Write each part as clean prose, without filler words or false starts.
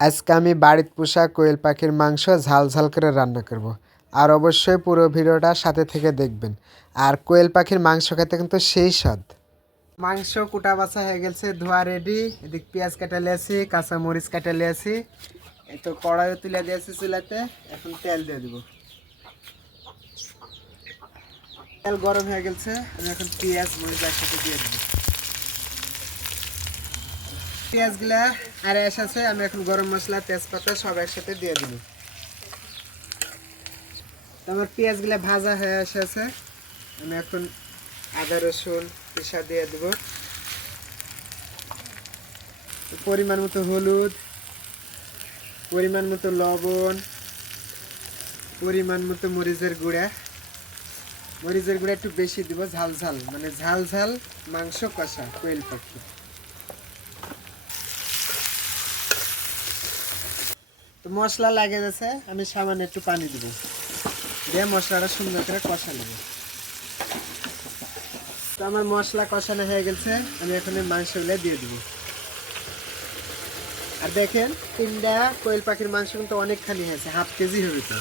আজকে আমি বাড়িতে পোষা কোয়েল পাখির মাংস ঝাল ঝাল করে রান্না করব। আর অবশ্যই পুরো ভিডিওটা সাথে থেকে দেখবেন। আর কোয়েল পাখির মাংস খেতে কিন্তু সেই স্বাদ। মাংস কুটা বাছা হয়ে গেছে, ধোয়া রেডি। এদিক পেঁয়াজ কাটা লিয়েছি, কাঁচা মরিচ কাটা লিয়েছি। এই তো কড়াইও তুলে দিয়েছি চুলাতে। এখন তেল দিয়ে দিব। তেল গরম হয়ে গেছে, আমি এখন পেঁয়াজ মরিচ একসাথে দিয়ে দেবো। পেঁয়াজগুলা আর এসেছে, আমি এখন গরম মশলা তেজপাতা সব একসাথে দিয়ে দিব। আমার পেঁয়াজগুলা ভাজা হয়ে এসেছে, আমি এখন আদা রসুন পেশা দিয়ে দেব। পরিমাণ মতো হলুদ, পরিমাণ মতো লবণ, পরিমাণ মতো মরিচের গুঁড়া। মরিচের গুঁড়া একটু বেশি দিব, ঝাল ঝাল মানে ঝাল ঝাল মাংস কষা কোয়েল পাখি। তো মশলা লাগে গেছে, আমি সামান্য একটু পানি দিব, দিয়ে মশলাটা সুন্দর করে কষা নেব। তো আমার মশলা কষানো হয়ে গেছে, আমি এখন মাংসগুলো দিয়ে দেবো। আর দেখেন, 3টা কোয়েল পাখির মাংস কিন্তু অনেকখানি হয়েছে, হাফ কেজি হবে। তো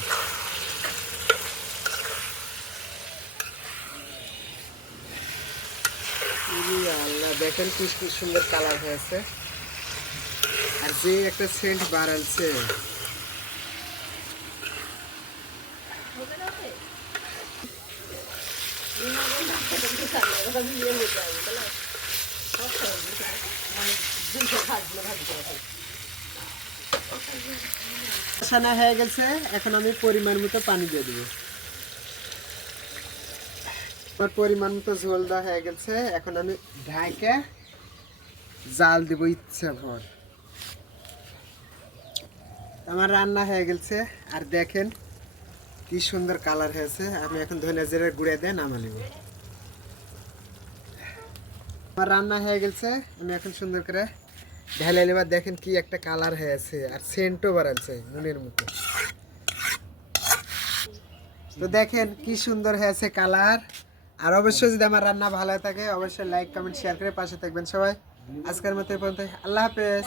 আল্লাহ, দেখেন কি সুন্দর কালার হয়েছে, আর যে একটা সেন্ট বাড়াচ্ছে। কষানো হয়ে গেছে, এখন আমি পরিমাণ মতো পানি দিয়ে দেবো। আমার পরিমাণ মতো ঝোল দেওয়া হয়ে গেছে, এখন আমি ঢাকে জাল দেব ইচ্ছা ভর। আমার রান্না হয়ে গেছে, আর দেখেন কি সুন্দর কালার হয়েছে। আমি এখন ধনিয়া জিরার গুঁড়া দিয়ে নামা নিব। আমার রান্না হয়ে গেছে, আমি এখন সুন্দর করে ঢেলে নেবার। দেখেন কি একটা কালার হয়েছে, আর সেন্টও বাড়াচ্ছে মনের মতো। তো দেখেন কি সুন্দর হয়েছে কালার। আর অবশ্যই যদি আমার রান্না ভালো থাকে, অবশ্যই লাইক কমেন্ট শেয়ার করে পাশে থাকবেন সবাই। আজকের মতো এই পর্যন্ত, আল্লাহ হাফেজ।